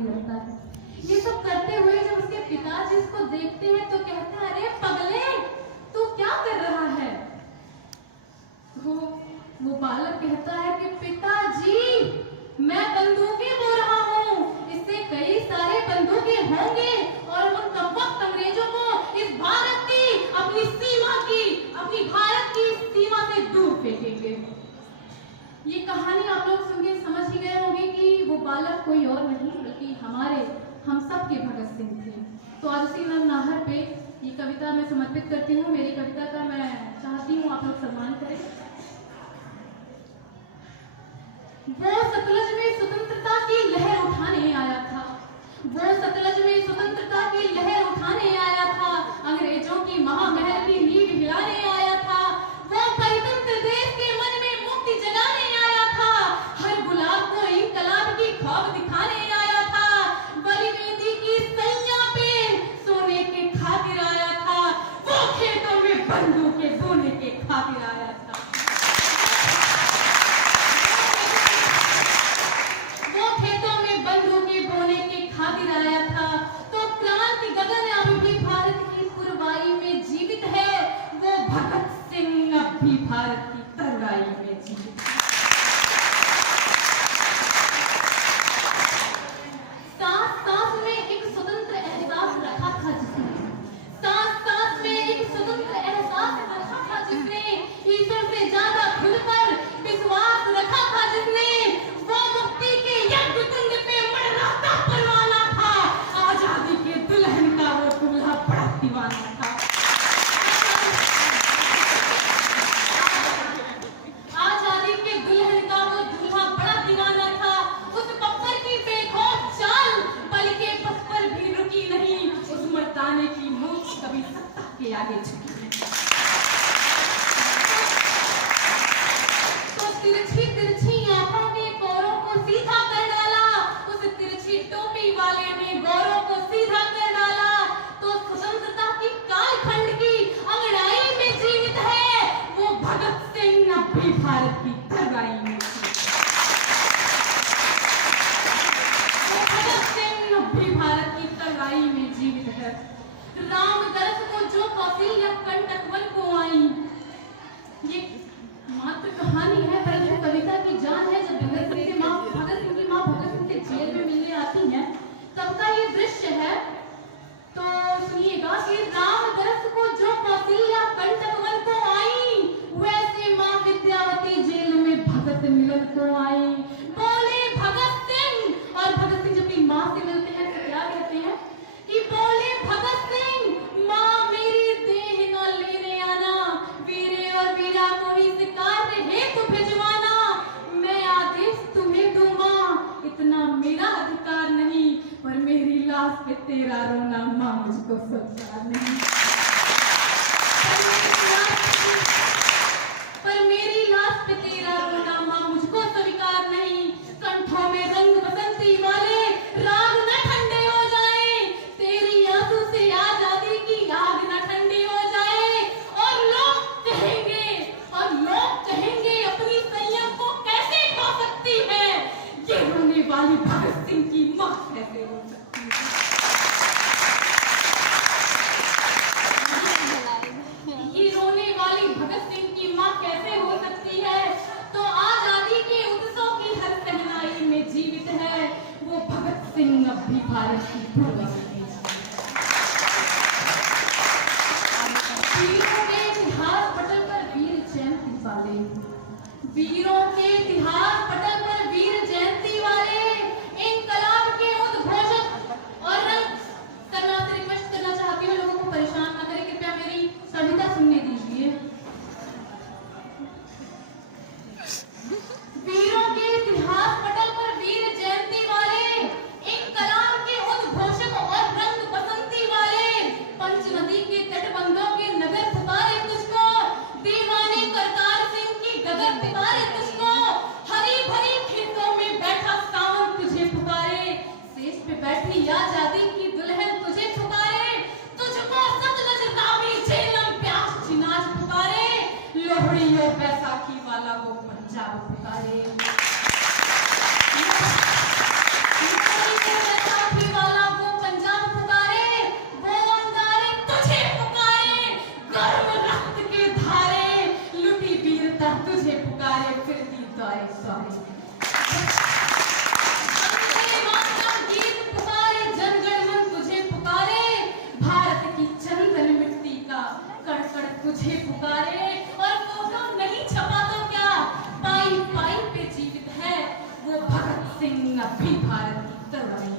लगता है। ये सब करते हुए जब उसके पिताजी इसको देखते हैं तो कहते हैं, अरे पगले, तू क्या कर रहा है? वो बालक कहता है कि पिताजी, मैं बंदूकें बो रहा हूँ, इससे कई सारे बंदूकें होंगे और उन कमबख्त अंग्रेजों को इस भारत की, अपनी सीमा की, अपनी भारत की सीमा से दूर फेंकेंगे। ये कहानी आप लोग सुन के समझ ही गए होंगे कि वो बालक कोई और नहीं बल्कि हम सब के भगत सिंह थे। तो आज उसी नाहर पे ये कविता मैं समर्पित करती हूँ। मेरी कविता का मैं चाहती हूँ आप लोग सम्मान करें। वो सतलज में स्वतंत्रता की लहर उठाने आया था, वो सतलज में स्वतंत्रता की लहर उठाने आया था, अंग्रेजों की महामहल की नींव हिलाने आया था, वो परितंत्र देश के मन में मुक्ति जगाने आया था, हर गुलाब को इंकलाब की ख्वाब दिखाने आया था, बलि बेदी की सैया पे सोने के खातिर आया था, वो खेतों में बंदूकें बोने के खातिर आया था, वो खेतों में बंदूकें बोने के खातिर आया था। तो क्रांति गगन अब भी भारत की पुरवाई में जीवित है, वो भगत सिंह अब भी भारत की तराई में जीवित है। सांस सांस में एक स्वतंत्र एहसास रखा था जिसने, सांस सांस में एक स्वतंत्र एहसास रखा था जिसने, ईश्वर से ज्यादा खुद पर विश्वास रखा था जिसने, वो मुक्ति के यज्ञ कुंड पे मरहता परवाना था, आजादी के दुल्हन का वो दूल्हा बड़ा दीवाना था, आजादी के दुल्हन का वो दूल्हा बड़ा दीवाना था। उस पत्थर की बेखौफ चाल बल के पथ पर भी रुकी नहीं, उस मर्दाने की मूंछ कभी सत्ता के आगे झुकी नहीं। तो तिरछी तिरछी आंखों के गौरों को सीधा कर डाला, उस तिरछी टोपी वाले ने गौरों को सीधा कर डाला। तो स्वतंत्रता की कालखंड की अंगड़ाई में जीवित है, वो भगत सिंह अब भी भारत की तराई में जीवित है, वो भगत सिंह अब भी भारत की तराई में जीवित है। रामदरस को जो कौशल्या कंटकवन को आई, ये मात्र कहानी है परंतु कविता की जान है। जब भगत सिंह की माँ भगत सिंह के जेल में मिलने आती हैं तब का ये दृश्य है। तो सुनिएगा कि रामदरस को जो कौशल्या कंटकवन को आई, वैसे माँ विद्यावती जेल में भगत मिलन को आई। बोले भगत सिंह, और भगत सिंह जब अपनी माँ से मिलते हैं तो क्या कहते हैं कि बोले भगत सिंह, माँ मेरी देह न लेने आना, वीरे और वीरा को ही शिकार हेतु भिजवाना, मैं आदेश तुम्हें दूंगा, इतना मेरा अधिकार नहीं, पर मेरी लाश पे तेरा रोना माँ मुझको स्वीकार नहीं, पर मेरी लाश पे तेरा रोना माँ मुझको स्वीकार नहीं। कंठों में रंग बसंती वाले राग न ठंडे हो जाए, तेरी आंसू से आजादी की आग न ठंडी हो जाए, और लोग कहेंगे अपनी संयम को कैसे खो सकती है, ये रोने वाली भगत सिंह की माँ कैसे हो सकती है, ये रोने वाली भगत सिंह की माँ कैसे हो सकती है। तो आजादी के उत्सव की हर सहनाई में जीवित है, वो भगत सिंह अब भी भारत की तराई में जीवित है। वीरों के इतिहास पटल पर वीर जयंती वाले, वीरों के इतिहास पटल पर वीर जयंती वाले, इंकलाब के उद्घोषक और रंग करना से रिक्वेस्ट करना चाहती हूँ, लोगों को परेशान न करें, कृपया मेरी कविता सुनने दीजिए। वीरों के इतिहास पटल पर वीर जयंती वाले, इंकलाब के उद्घोषक और रंग बसंती वाले, पंचनदी के तटबंधों के नगर पुकारे तुझको, दीवाने करतार सिंह की गगर पुकारे तुझको, हरी भरी खेतों में बैठा सावन तुझे पुकारे, शेष पे बैठी आजादी की दुल्हन तुझे पुकारे, तुझको सतलज रावी झेलम प्यास चिनाज पुकारे, लोहड़ी और बैसाखी वाला वो पंजाब पुकारे। अब भी भारत की तलवार